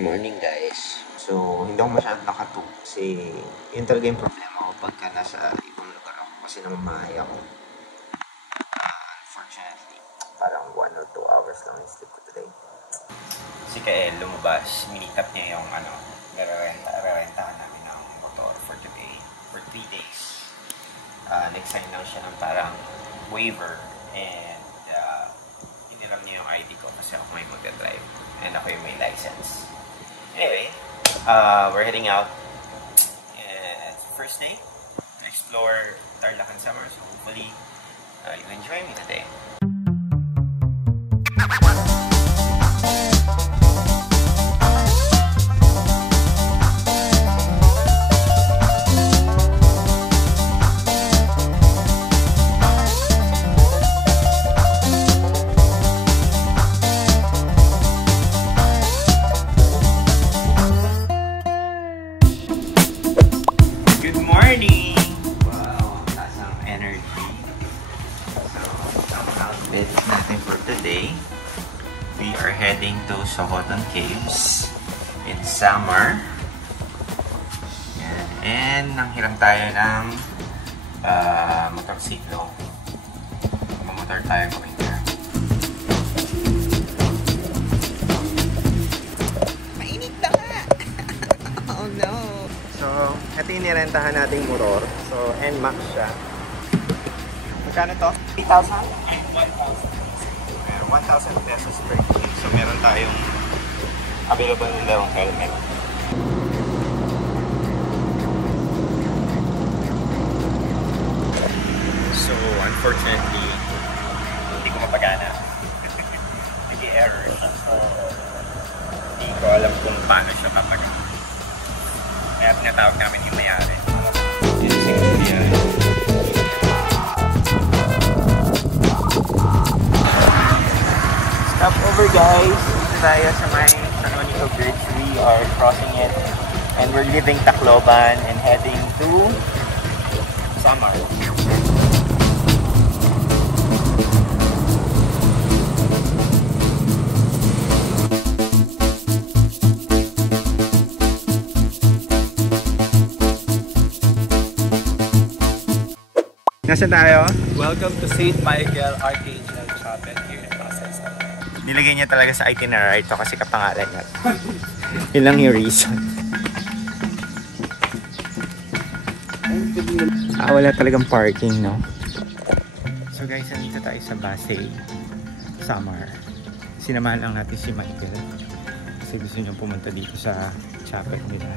Morning guys. So, hindi ako masyadong nakatulog kasi yun talaga yung problema ko pagka nasa ibang lugar ako kasi namamahay ako. Unfortunately, parang 1 or 2 hours lang yung sleep ko today. Si Kael lumabas, minitap niya yung rerentahan namin ng motor for today, for 3 days. Nag-sign lang siya ng parang waiver and hiniram niya yung ID ko kasi ako may mag-drive and ako yung may license. Anyway, we're heading out. It's the first day to explore Tarlac Summer, so hopefully you enjoy me today. We are heading to Sohoton Caves in Samar. And nanghiram tayo ng motorsiklo. Mamotor tayo going there. Mainit na nga! Oh no! So, ito yung nirentahan nating motor. So, NMAX siya. Magkano to? 3,000? 1,000 pesos per day. So, meron tayong available na yung helmet. So, unfortunately, hindi ko mapagana. Nag-i-error siya. So, hindi ko alam kung paano siya papagana. Kaya pinatawag namin yung mayari. Yung single mayari. Stop over guys, dito tayo sa may San Juanico Bridge. We are crossing it and we're leaving Tacloban and heading to Samar. Nasaan tayo? Welcome to St. Michael Archangel Chapel here in Pasay. Nilagay niya talaga sa itinerary ito kasi kapangalan niya. Yun lang yung reason. Wala talagang parking, no? So guys, nandito tayo sa Pasay, Samar. Sinamahan lang natin si Michael kasi gusto niya pumunta dito sa chapel nila.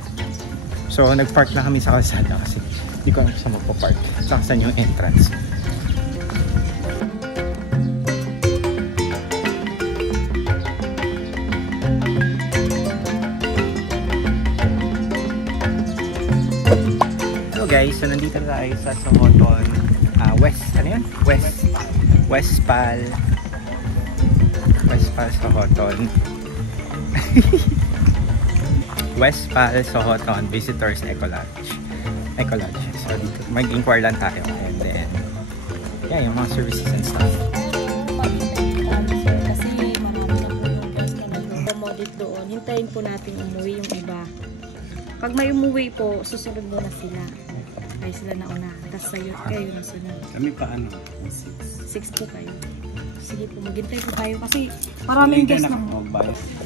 So nag-park na kami sa kalsada kasi hindi ko alam saan magpa-park. Saan yung entrance. Guys, so nandito tayo sa Sohoton West, ano yun? Westpal Sohoton Westpal Sohoton Visitors Eco Lodge. So dito mag-inquire lang tayo and then yeah, yung mga services and stuff. Kasi marami na po yung guys na nag-accommodate doon. Hintayin po natin umuwi yung iba. Pag may umuwi po, susunod muna sila. Kaya sila nauna. Tapos sa'yo, kayo na sunod. Kami pa ano? 6 po kayo. Sige po, maghintay po tayo kasi maraming guys na mo.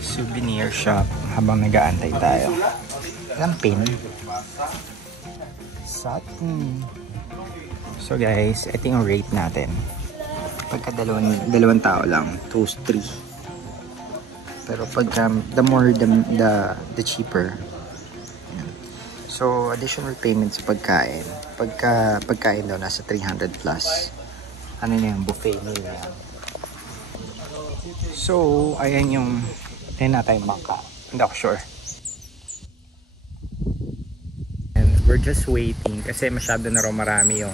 Souvenir shop habang nag-aantay tayo. Lampin. Satin. So guys, ito yung rate natin. Pagka dalawang tao lang, 2-3. Pero pagka the more the cheaper. So, additional payments pagkain. Pagkain daw nasa 300 plus. Ano na yung buffet nila. So, ayan yung tinatay mangka. Hindi ako sure. And we're just waiting kasi masyado na raw marami yung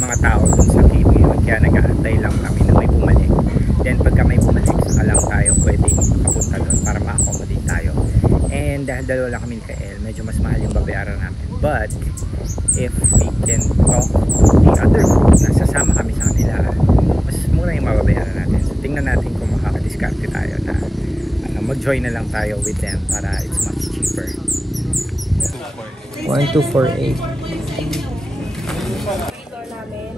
mga tao dun sa cave ngayon. Kaya nag-aantay lang kami na may bumalik. Then pagka may bumalik, saka lang tayo pwedeng makapunta doon para ma-accommodate tayo. And dahil dalawa lang kami ni Kael, medyo mas mahal yung babayaran namin. But if we can talk the other group na sasama kami sa kanila, mas mura yung mababayaran natin. So tingnan natin kung makakadiskarte tayo na mag-join na lang tayo with them para it's much cheaper. 1248. namin,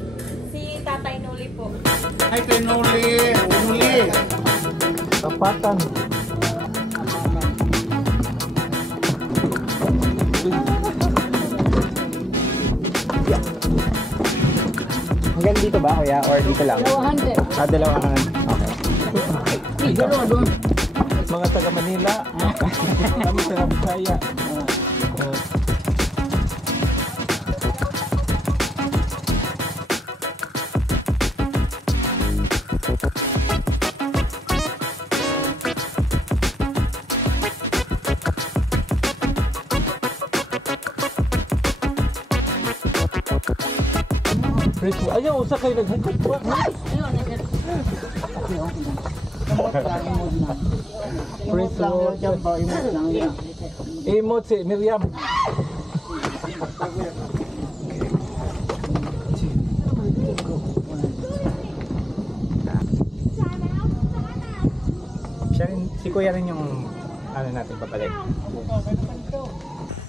si Tatay Noli po. Ay, Noli! Noli! Tapatan. Hanggang dito ba kuya? Or dito lang? 200. Dalawahan. Okay. Dalawa doon. Mga taga Manila. Kami taga Bisaya. Ayaw, usa kayo naghagod po. Emote si Miriam. Siya rin, si kuya rin yung ano natin papalik.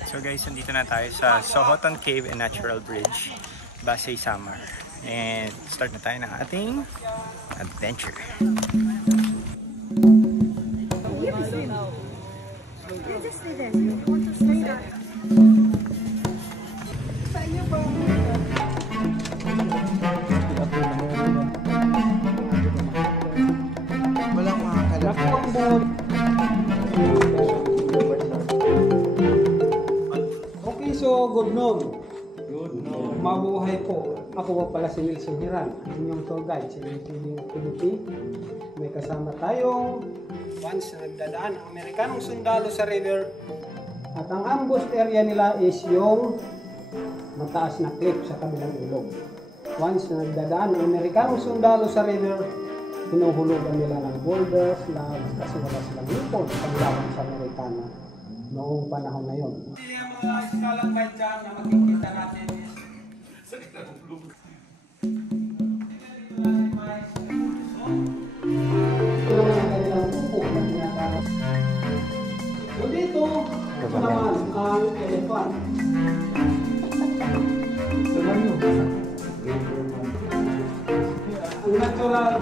So guys, nandito na tayo sa Sohoton Cave and Natural Bridge, Basay, Samar. And start na tayo ng ating adventure. Walang makakalap. Okay, so good noon. Mabuhay po. Ako po pala si Wilson Hiran, inyong tour guide sa Philippines. May kasama tayong once na nagdadaan ang Amerikanong sundalo sa river. At ang ambush area nila is yung mataas na cliff sa kabilang ilog. Once na nagdadaan ang Amerikanong sundalo sa river, hinuhulugan nila ng boulders, logs, kasi wala silang lipod paglaban sa Amerikana noong panahon na yun. Yung mga stalagmite dyan na makikita natin is so dito, ito naman ang elephant. Ang natural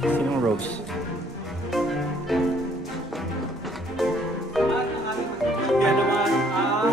Sinong Rose? yan naman ang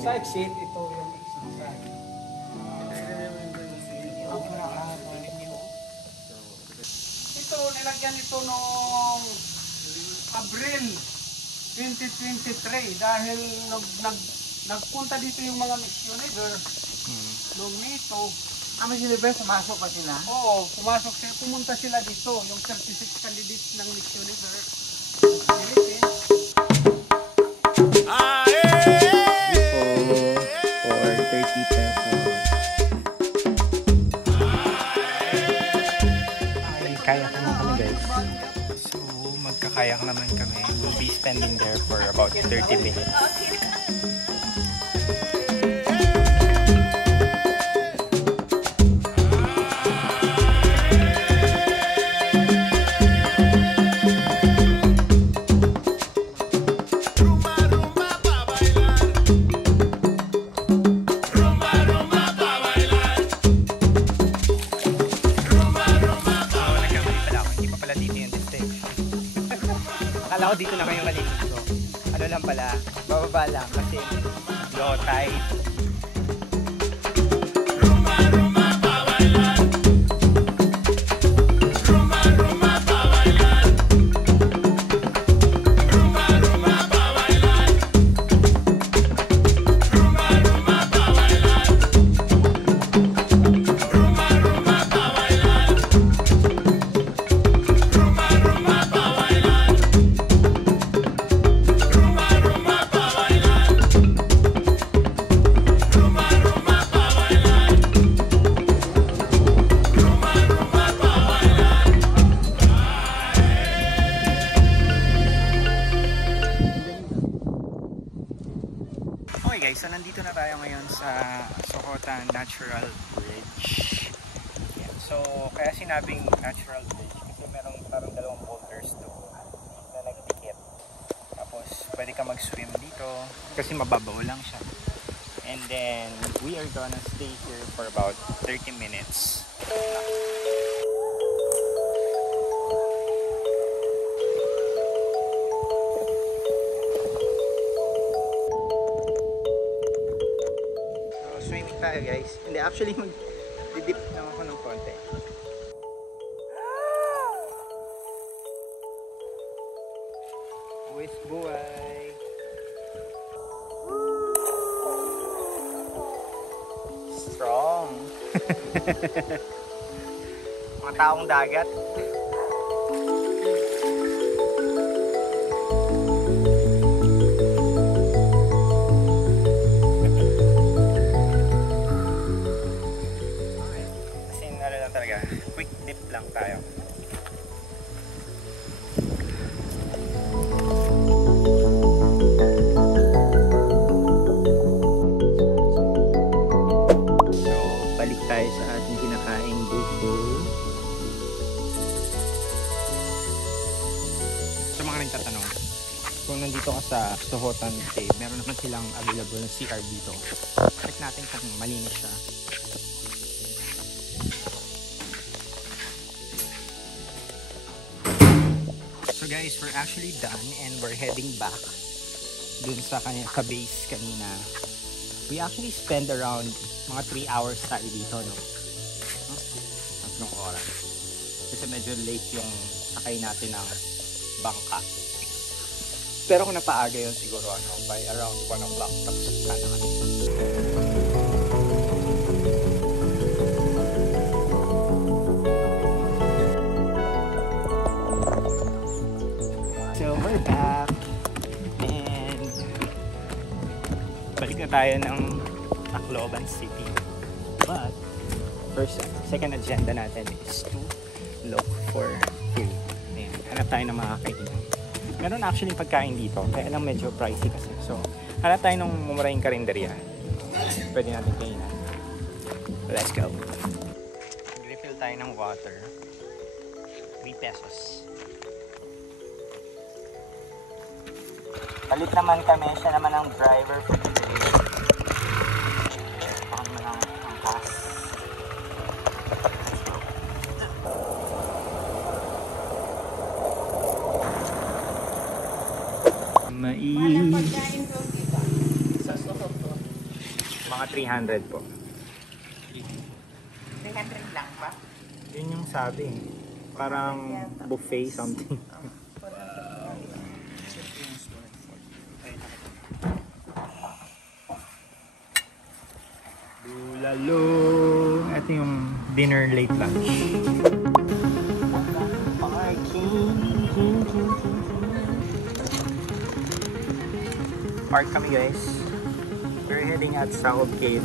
side seat, ito yung isang side. Ito, nilagyan ito noong Abril 2023 dahil nagpunta dito yung mga missionary noong nito. Ang missionary sumasok pa sila? Oo, pumunta sila dito, yung 36 candidates ng missionary. Kayak naman kami guys. So magkakayak naman kami. We'll be spending there for about 30 minutes. Akala ko dito na kayo maligo. Ano lang pala, bababa lang kasi low tide. guys, so nandito na tayo ngayon sa Sohotan Natural Bridge. Yan. So, kaya sinabing natural bridge kasi merong parang dalawang boulders doon na nagdikit. Tapos, pwede ka mag-swim dito kasi mababaw lang siya. And then, we are gonna stay here for about 30 minutes. Tayo guys. Hindi, actually mag-dip lang ako ng konti. Buwis buhay! Strong! Mga taong dagat. Quick dip lang tayo. So, balik tayo sa ating kinakaing buko. Sa mga nagtatanong, kung nandito ka sa Sohotan Cave, meron naman silang available na CR dito. Check natin kung malinis siya. So guys, we're actually done and we're heading back dun sa base kanina. We actually spend around mga 3 hours tayo dito, no? Tatlong oras. Kasi medyo late yung sakay natin ng bangka. Pero kung napaaga yun siguro, by around 1 o'clock tapos sana kami. So we're back and balik na tayo ng Tacloban City, but second agenda natin is to look for food. Ayan, hanap tayo ng makakainan. Meron actually pagkain dito, kaya lang medyo pricey kasi, so hanap tayo ng mumurahing karinderya pwede natin kainan. Let's go. Refill tayo ng water, 3 pesos. Palit naman kami, siya naman ang driver for today. Baka naman ang angkas. Walang pagkain ko dito. Sa Sohotan. Mga 300 po. 300 lang ba? Yun yung sabi. Parang buffet something. Lalo, ito yung dinner late lunch. Park kami guys. We're heading at Sahog Cave.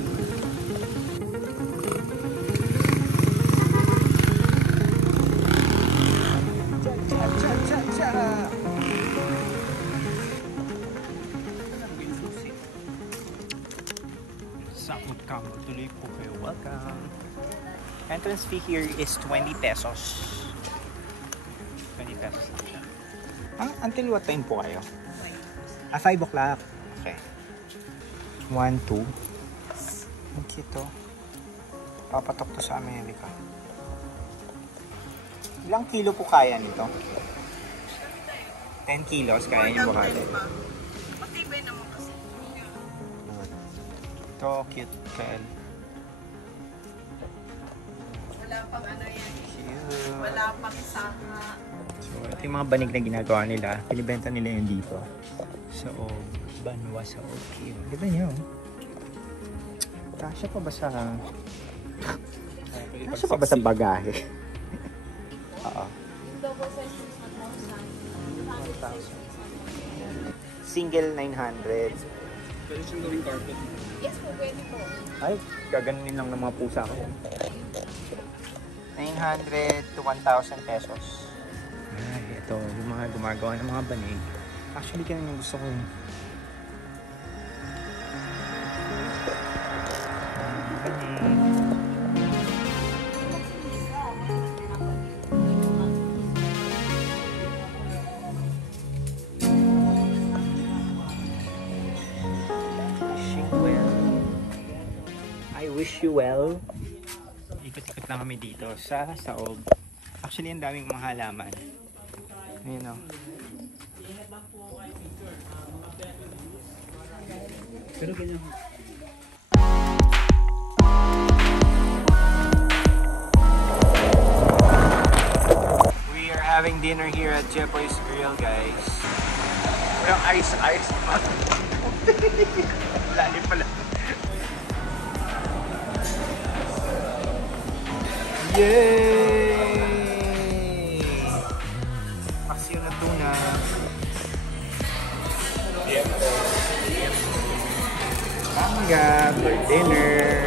Sakot ka mo, tuloy po kayo. Welcome. Entrance fee here is 20 pesos. 20 pesos lang siya. Until what time po kayo? 5 o'clock. Okay. 1, 2. Ang cute to. Papatok to sa Amerika. Ilang kilo po kaya nito? 10 kilos kaya yung bukate. Matibay naman kasi. Ito, cute kail. Wala pang ano yan. Cute. Wala pang saka. So, ito yung mga banig na ginagawa nila. Pinibenta nila yun dito. So, Banwa sa okay. Ganda niyo. Kasya pa ba sa... Kasya pa ba sa bagahe? Oo. Single 900. Pwede siyang gawing carpet. Yes po, pwede po. Ay, gaganunin lang ng mga pusa ko. 900 to 1,000 pesos. Ay, ito. Yung mga gumagawa ng mga banig. Actually, ganun yung gusto ko. wish you well. Ikot-ikot lang kami dito sa Saob. Actually, ang daming mga halaman. Ayun o. Pero ganyan. We are having dinner here at Jepoy's Grill, guys. Walang ice pa. Lalim pala. Yay! Pasyo na tuna. Mangga for dinner.